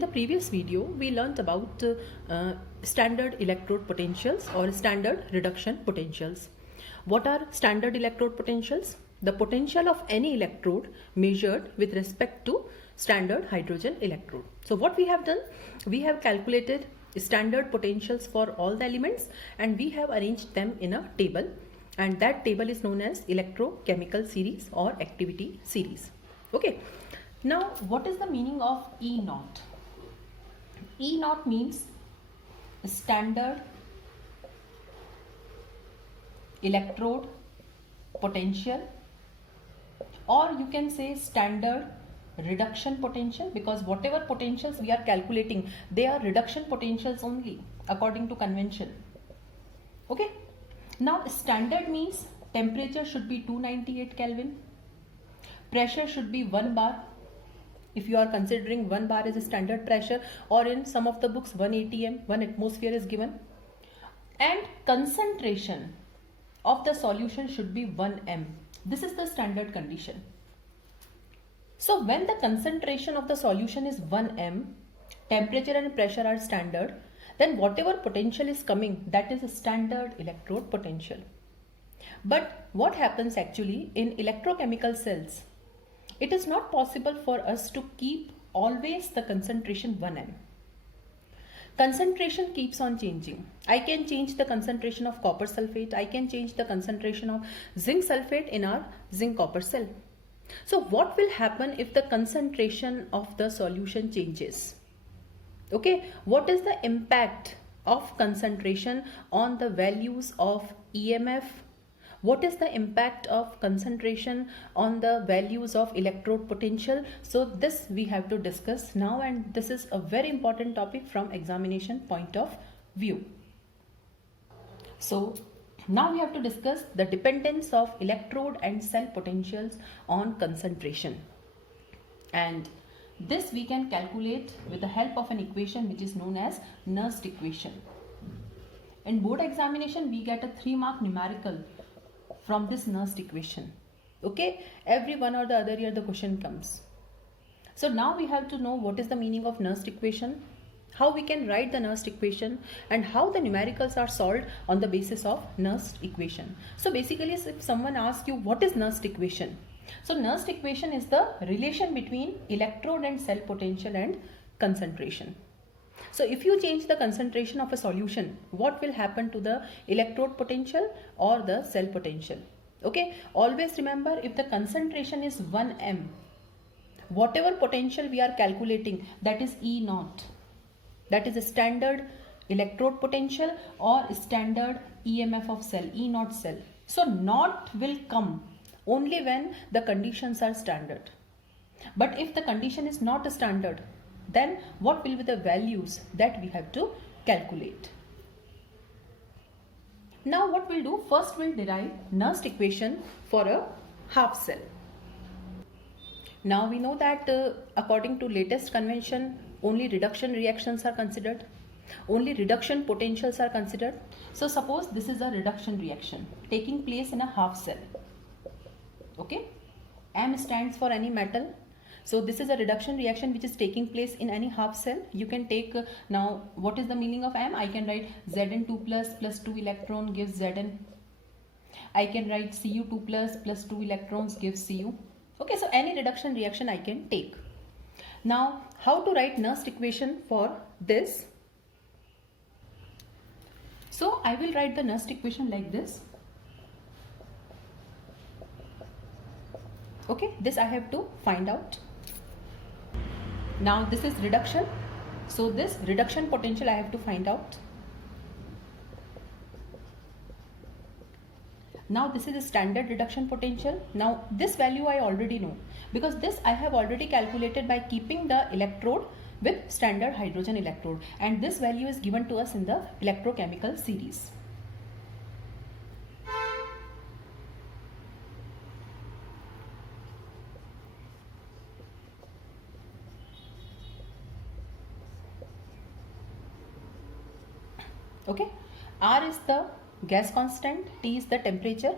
the previous video, we learnt about standard electrode potentials or standard reduction potentials. What are standard electrode potentials? The potential of any electrode measured with respect to standard hydrogen electrode. So what we have done, we have calculated standard potentials for all the elements and we have arranged them in a table, and that table is known as electrochemical series or activity series. Okay. Now, what is the meaning of E naught? E naught means standard electrode potential, or you can say standard reduction potential, because whatever potentials we are calculating, they are reduction potentials only according to convention. Okay. Now, standard means temperature should be 298 Kelvin, pressure should be 1 bar. If you are considering 1 bar as a standard pressure, or in some of the books 1 atm, 1 atmosphere is given, and concentration of the solution should be 1 m. This is the standard condition. So when the concentration of the solution is 1 m, temperature and pressure are standard, then whatever potential is coming, that is a standard electrode potential. But what happens actually in electrochemical cells? It is not possible for us to keep always the concentration 1 m. Concentration keeps on changing. I can change the concentration of copper sulfate. I can change the concentration of zinc sulfate in our zinc copper cell. So what will happen if the concentration of the solution changes? Okay, what is the impact of concentration on the values of EMF? What is the impact of concentration on the values of electrode potential? So this we have to discuss now, and this is a very important topic from examination point of view. So now we have to discuss the dependence of electrode and cell potentials on concentration. And this we can calculate with the help of an equation which is known as NERNST equation. In board examination, we get a 3-mark numerical from this NERNST equation. Okay, every one or the other year the question comes. So now we have to know what is the meaning of NERNST equation, how we can write the NERNST equation, and how the numericals are solved on the basis of NERNST equation. So basically, if someone asks you what is NERNST equation, so NERNST equation is the relation between electrode and cell potential and concentration. So if you change the concentration of a solution, what will happen to the electrode potential or the cell potential? Okay, always remember, if the concentration is 1 m, whatever potential we are calculating, that is E naught. That is a standard electrode potential or standard EMF of cell, E naught cell. So naught will come only when the conditions are standard. But if the condition is not standard, then what will be the values that we have to calculate? Now what we'll do, first we'll derive NERNST equation for a half cell. Now we know that according to latest convention, only reduction reactions are considered, only reduction potentials are considered. So suppose this is a reduction reaction taking place in a half cell. Okay, M stands for any metal. So this is a reduction reaction which is taking place in any half cell. You can take now what is the meaning of M? I can write Zn2 plus 2 electron gives Zn. I can write Cu2 plus 2 electrons gives Cu. Okay, so any reduction reaction I can take. Now how to write NERNST equation for this? So I will write the NERNST equation like this. Okay, this I have to find out. Now this is reduction. So this reduction potential I have to find out. Now this is a standard reduction potential. Now this value I already know, because this I have already calculated by keeping the electrode with standard hydrogen electrode, and this value is given to us in the electrochemical series. Okay, R is the gas constant, T is the temperature,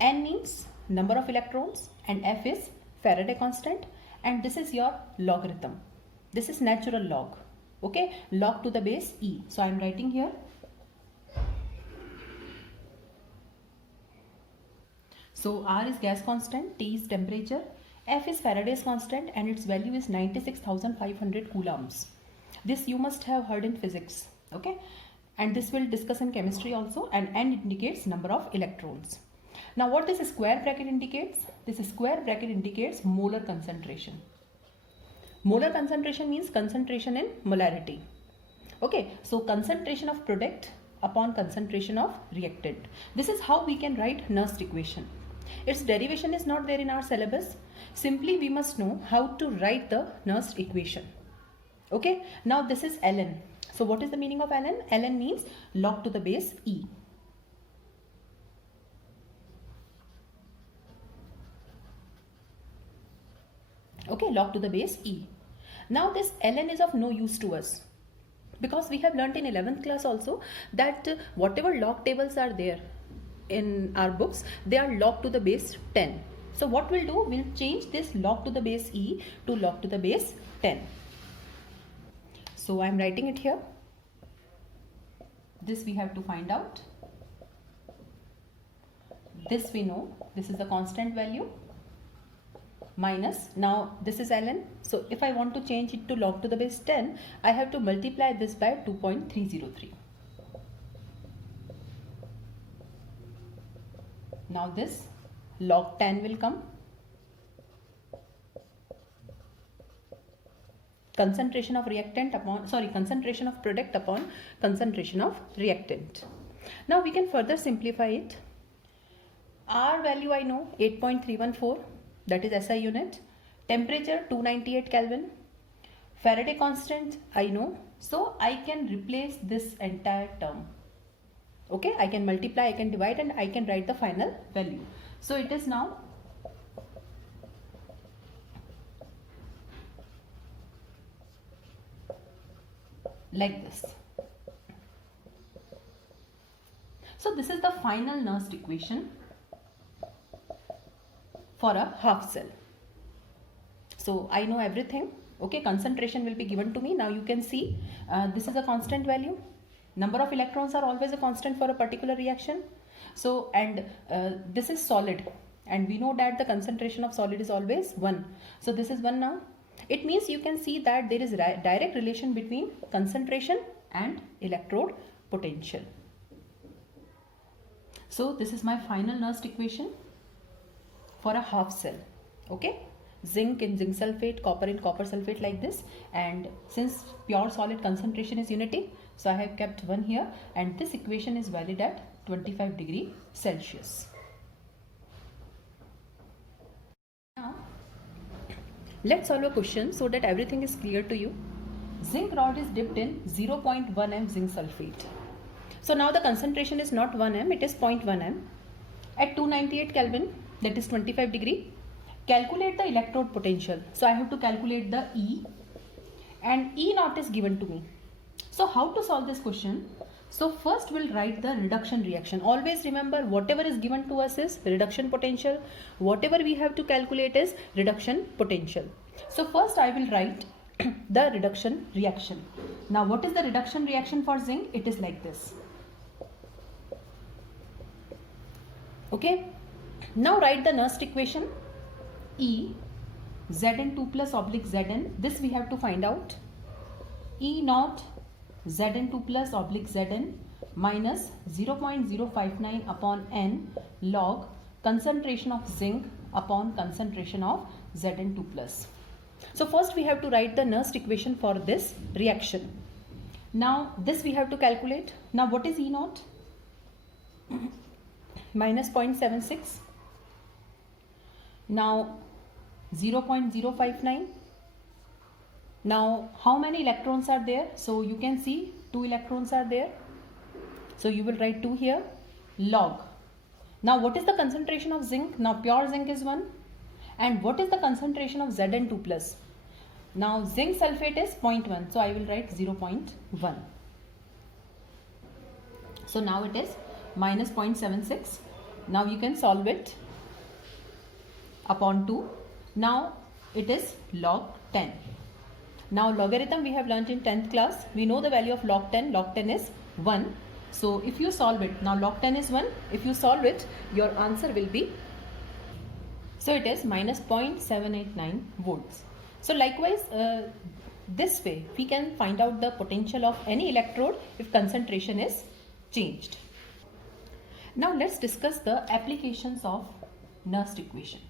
N means number of electrons, and F is Faraday constant, and this is your logarithm. This is natural log. Okay, log to the base E. So I am writing here. So R is gas constant, T is temperature, F is Faraday's constant, and its value is 96,500 coulombs. This you must have heard in physics. Okay, and this will discuss in chemistry also. And N indicates number of electrons. Now what this square bracket indicates? This square bracket indicates molar concentration. Molar concentration means concentration in molarity. Okay, so concentration of product upon concentration of reactant. This is how we can write NERNST equation. Its derivation is not there in our syllabus. Simply we must know how to write the NERNST equation. Okay, now this is ln. So what is the meaning of ln? Ln means log to the base E. Okay, log to the base E. Now this ln is of no use to us, because we have learnt in 11th class also that whatever log tables are there in our books, they are log to the base 10. So what we'll do, we'll change this log to the base E to log to the base 10. So I'm writing it here. This we have to find out. This we know, this is the constant value, minus, now this is ln. So if I want to change it to log to the base 10, I have to multiply this by 2.303. Now this log 10 will come. Concentration of reactant upon, concentration of product upon concentration of reactant. Now we can further simplify it. R value I know 8.314, that is SI unit. Temperature 298 Kelvin. Faraday constant I know, so I can replace this entire term. Okay, I can multiply, I can divide, and I can write the final value. So it is now like this. So this is the final NERNST equation for a half cell. So I know everything. Okay, concentration will be given to me. Now you can see this is a constant value. Number of electrons are always a constant for a particular reaction. So, and this is solid, and we know that the concentration of solid is always 1. So this is 1 now. It means you can see that there is direct relation between concentration and electrode potential. So this is my final NERNST equation for a half cell. Okay, zinc in zinc sulfate, copper in copper sulfate, like this. And since pure solid concentration is unity, so I have kept 1 here, and this equation is valid at 25 degrees Celsius. Now let's solve a question so that everything is clear to you. Zinc rod is dipped in 0.1 m zinc sulfate. So now the concentration is not 1 m, it is 0.1 m at 298 Kelvin, that is 25 degree. Calculate the electrode potential. So I have to calculate the E, and E naught is given to me. So how to solve this question? So first we'll write the reduction reaction. Always remember, whatever is given to us is reduction potential. Whatever we have to calculate is reduction potential. So first I will write the reduction reaction. Now what is the reduction reaction for zinc? It is like this. Okay. Now write the NERNST equation. E Zn2 plus oblique Zn. This we have to find out. E naught Zn2 plus oblique Zn minus 0.059 upon N log concentration of zinc upon concentration of Zn2 plus. So first we have to write the NERNST equation for this reaction. Now this we have to calculate. Now what is E naught? Minus 0.76. Now 0.059. Now how many electrons are there? So you can see 2 electrons are there. So you will write 2 here. Log. Now what is the concentration of zinc? Now pure zinc is 1. And what is the concentration of Zn2 plus? Now zinc sulfate is 0.1. So I will write 0.1. So now it is minus 0.76. Now you can solve it upon 2. Now it is log 10. Now logarithm we have learnt in 10th class. We know the value of log 10. Log 10 is 1. So if you solve it, now log 10 is 1. If you solve it, your answer will be, so it is minus 0.789 volts. So likewise, this way we can find out the potential of any electrode if concentration is changed. Now let's discuss the applications of NERNST equation.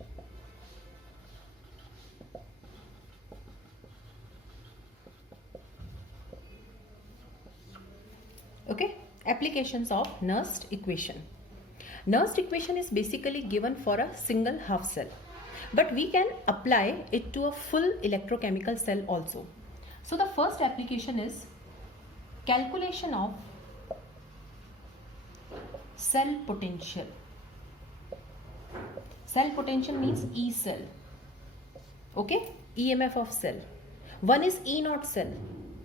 Okay, applications of NERNST equation. NERNST equation is basically given for a single half cell, but we can apply it to a full electrochemical cell also. So the first application is calculation of cell potential. Cell potential means E cell. Okay, EMF of cell. One is E naught cell.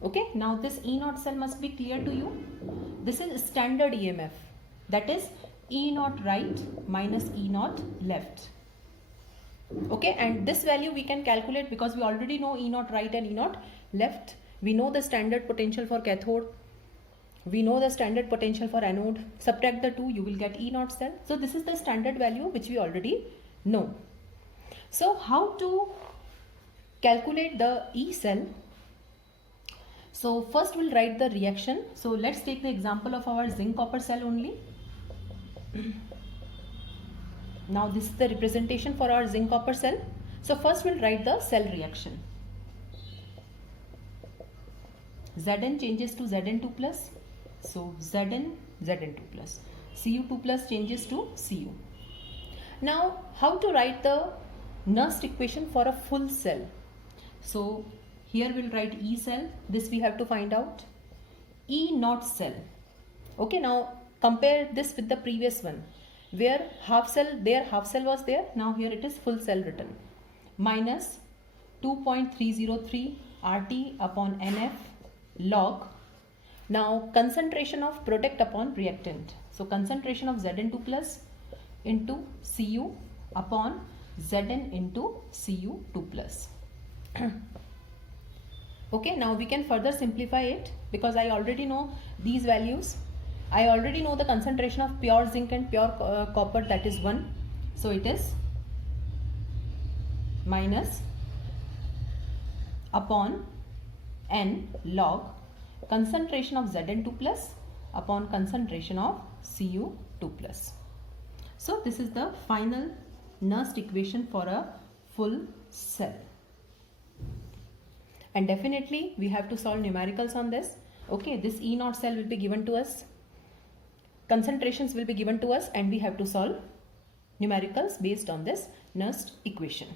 Okay, now this E naught cell must be clear to you. This is standard EMF, that is E naught right minus E naught left. Okay, and this value we can calculate because we already know E naught right and E naught left. We know the standard potential for cathode. We know the standard potential for anode. Subtract the two, you will get E naught cell. So this is the standard value which we already know. So how to calculate the E cell? So first we'll write the reaction. So let's take the example of our zinc copper cell only. Now this is the representation for our zinc copper cell. So first we'll write the cell reaction. Zn changes to Zn2 plus. So Zn, Zn2 plus. Cu2 plus changes to Cu. Now how to write the NERNST equation for a full cell? So here we'll write E cell. This we have to find out. E naught cell. Okay, now compare this with the previous one where half cell, there half cell was there. Now here it is full cell written. Minus 2.303 RT upon NF log. Now concentration of product upon reactant. So concentration of Zn2 plus into Cu upon Zn into Cu2 plus. Okay, now we can further simplify it because I already know these values. I already know the concentration of pure zinc and pure copper, that is 1. So it is minus upon N log concentration of Zn2 plus upon concentration of Cu2 plus. So this is the final NERNST equation for a full cell. And definitely we have to solve numericals on this. Okay, this E naught cell will be given to us. Concentrations will be given to us and we have to solve numericals based on this NERNST equation.